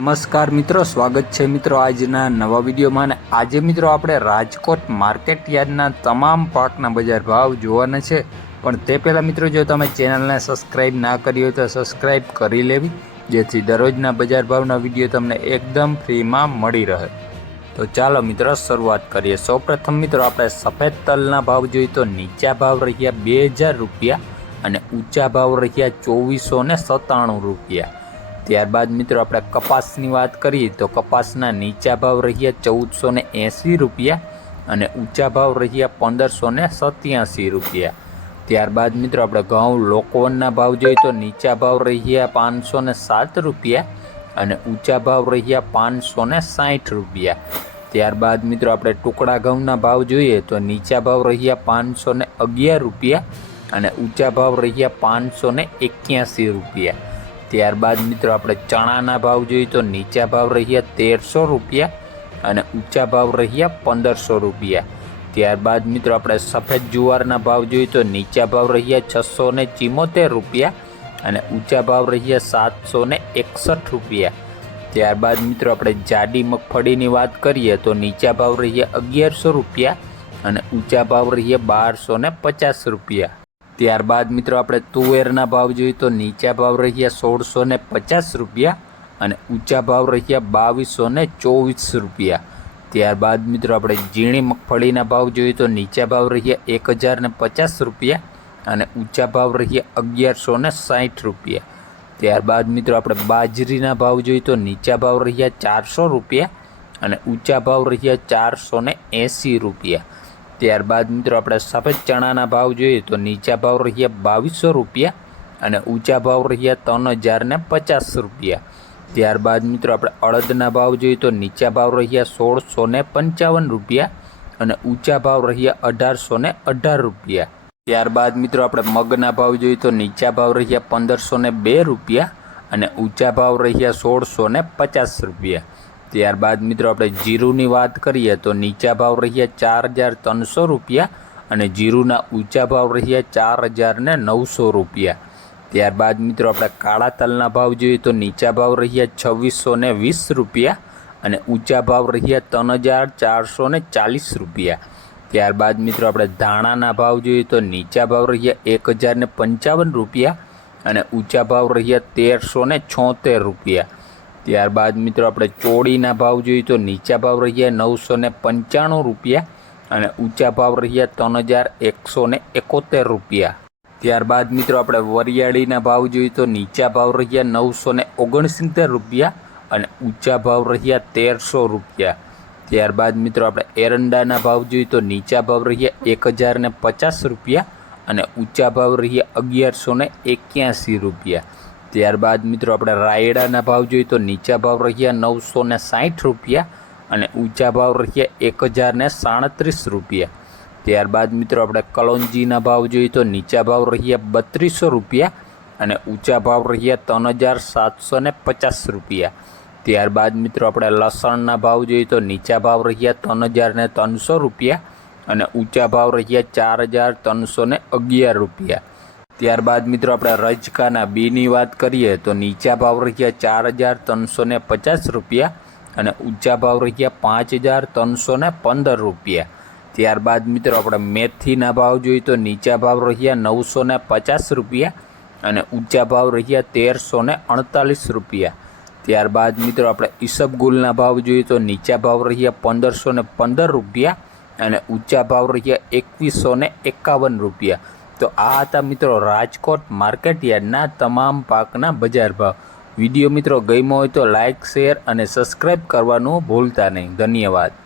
નમસ્કાર મિત્રો, સ્વાગત છે મિત્રો આજના નવા વિડીયોમાં. અને આજે મિત્રો આપણે રાજકોટ માર્કેટ યાર્ડના તમામ પાકના બજાર ભાવ જોવાના છે. પણ તે પહેલાં મિત્રો, જો તમે ચેનલને સબસ્ક્રાઈબ ના કરી હોય તો સબસ્ક્રાઈબ કરી લેવી, જેથી દરરોજના બજાર ભાવના વીડિયો તમને એકદમ ફ્રીમાં મળી રહે. તો ચાલો મિત્રો, શરૂઆત કરીએ. સૌપ્રથમ મિત્રો, આપણે સફેદ તલના ભાવ જોઈએ તો નીચા ભાવ રહ્યા બે હજાર રૂપિયા અને ઊંચા ભાવ રહ્યા ચોવીસો ને સત્તાણું રૂપિયા. ત્યારબાદ મિત્રો આપણે કપાસની વાત કરીએ તો કપાસના નીચા ભાવ રહ્યા ચૌદસો ને એંસી રૂપિયા અને ઊંચા ભાવ રહ્યા પંદરસો ને સત્યાસી રૂપિયા. ત્યારબાદ મિત્રો આપણે ઘઉં લોકવનના ભાવ જોઈએ તો નીચા ભાવ રહ્યા પાંચસો ને સાત રૂપિયા અને ઊંચા ભાવ રહ્યા પાંચસો ને સાઠ રૂપિયા. ત્યારબાદ મિત્રો આપણે ટુકડા ઘઉંના ભાવ જોઈએ તો નીચા ભાવ રહ્યા પાંચસો ને અગિયાર રૂપિયા અને ઊંચા ભાવ રહ્યા પાંચસો ને એક્યાસી રૂપિયા. ત્યારબાદ મિત્રો આપણે ચણાના ભાવ જોઈએ તો નીચા ભાવ રહ્યા તેરસો રૂપિયા અને ઊંચા ભાવ રહ્યા પંદરસો રૂપિયા. ત્યારબાદ મિત્રો આપણે સફેદ જુવારના ભાવ જોઈએ તો નીચા ભાવ રહ્યા છસો ને ચિમોતેર રૂપિયા અને ઊંચા ભાવ રહ્યા સાતસો ને એકસઠ રૂપિયા. ત્યારબાદ મિત્રો આપણે જાડી મગફળીની વાત કરીએ તો નીચા ભાવ રહ્યા અગિયારસો રૂપિયા અને ઊંચા ભાવ રહ્યા બારસો ને પચાસ રૂપિયા. ત્યારબાદ મિત્રો આપણે તુવેરના ભાવ જોઈએ તો નીચા ભાવ રહ્યા સોળસો ને પચાસ રૂપિયા અને ઊંચા ભાવ રહ્યા બાવીસો ને ચોવીસ રૂપિયા. ત્યારબાદ મિત્રો આપણે ઝીણી મગફળીના ભાવ જોઈએ તો નીચા ભાવ રહ્યા એક હજાર ને પચાસ રૂપિયા અને ઊંચા ભાવ રહ્યા અગિયારસો ને સાઠ રૂપિયા. ત્યારબાદ મિત્રો આપણે બાજરીના ભાવ જોઈએ તો નીચા ભાવ રહ્યા ચારસો રૂપિયા અને ઊંચા ભાવ રહ્યા ચારસો ને એંસી રૂપિયા. ત્યારબાદ મિત્રો આપણે સફેદ ચણાના ભાવ જોઈએ તો નીચા ભાવ રહ્યા બાવીસો રૂપિયા અને ઊંચા ભાવ રહ્યા ત્રણ હજારને પચાસ રૂપિયા. ત્યારબાદ મિત્રો આપણે અડદના ભાવ જોઈએ તો નીચા ભાવ રહ્યા સોળસો ને પંચાવન રૂપિયા અને ઊંચા ભાવ રહ્યા અઢારસો ને અઢાર રૂપિયા. ત્યારબાદ મિત્રો આપણે મગના ભાવ જોઈએ તો નીચા ભાવ રહ્યા પંદરસો ને બે રૂપિયા અને ઊંચા ભાવ રહ્યા સોળસો ને પચાસ રૂપિયા. ત્યારબાદ મિત્રો આપણે જીરુની વાત કરીએ તો નીચા ભાવ રહ્યા ચાર હજાર ત્રણસો રૂપિયા અને જીરુના ઊંચા ભાવ રહ્યા ચાર હજાર નવસો રૂપિયા. ત્યારબાદ મિત્રો આપણે કાળા તલના ભાવ જોઈએ તો નીચા ભાવ રહ્યા છવ્વીસો ને વીસ રૂપિયા અને ઊંચા ભાવ રહ્યા ત્રણ હજાર ચારસો ને ચાલીસ રૂપિયા. ત્યારબાદ મિત્રો આપણે ધાણાના ભાવ જોઈએ તો નીચા ભાવ રહ્યા એક હજાર પંચાવન રૂપિયા અને ઊંચા ભાવ રહ્યા તેરસો ને છોતેર રૂપિયા. ત્યારબાદ મિત્રો આપણે ચોળીના ભાવ જોઈએ તો નીચા ભાવ રહ્યા નવસો ને પંચાણું રૂપિયા અને ઊંચા ભાવ રહ્યા ત્રણ હજાર એકસો ને એકોતેર રૂપિયા. ત્યારબાદ મિત્રો આપણે વરિયાળીના ભાવ જોઈએ તો નીચા ભાવ રહ્યા નવસો ને ઓગણસિત્તેર રૂપિયા અને ઊંચા ભાવ રહ્યા તેરસો રૂપિયા. ત્યારબાદ મિત્રો આપણે એરંડાના ભાવ જોઈએ તો નીચા ભાવ રહ્યા એક હજાર ને પચાસ રૂપિયા અને ઊંચા ભાવ રહ્યા અગિયારસો ને એક્યાસી રૂપિયા. ત્યારબાદ મિત્રો આપણે રાયડાના ભાવ જોઈએ તો નીચા ભાવ રહ્યા નવસો ને સાઠ રૂપિયા અને ઊંચા ભાવ રહ્યા એક હજાર સાડત્રીસ રૂપિયા. ત્યારબાદ મિત્રો આપણે કલોંજીના ભાવ જોઈએ તો નીચા ભાવ રહ્યા બત્રીસો રૂપિયા અને ઊંચા ભાવ રહ્યા ત્રણ હજાર સાતસો પચાસ રૂપિયા. ત્યારબાદ મિત્રો આપણે લસણના ભાવ જોઈએ તો નીચા ભાવ રહ્યા ત્રણ હજાર ત્રણસો રૂપિયા અને ઊંચા ભાવ રહ્યા ચાર હજાર ત્રણસો અગિયાર રૂપિયા. ત્યારબાદ મિત્રો આપણે રજકાના બીની વાત કરીએ તો નીચા ભાવ રહ્યા ચાર હજાર ત્રણસો ને પચાસ રૂપિયા અને ઊંચા ભાવ રહ્યા પાંચ હજાર ત્રણસો ને પંદર રૂપિયા. ત્યારબાદ મિત્રો આપણે મેથીના ભાવ જોઈએ તો નીચા ભાવ રહ્યા નવસો ને પચાસ રૂપિયા અને ઊંચા ભાવ રહ્યા તેરસો ને અડતાલીસ રૂપિયા. ત્યારબાદ મિત્રો આપણે ઈસબગુલના ભાવ જોઈએ તો નીચા ભાવ રહ્યા પંદરસો ને પંદર રૂપિયા અને ઊંચા ભાવ રહ્યા એકવીસો ને એકાવન રૂપિયા. તો આ હતા મિત્રો રાજકોટ માર્કેટ યાર્ડના તમામ પાકના બજાર ભાવ. વીડિયો મિત્રો ગમ્યો હોય તો લાઇક શેર અને સબસ્ક્રાઈબ કરવાનું ભૂલતા નહીં. ધન્યવાદ.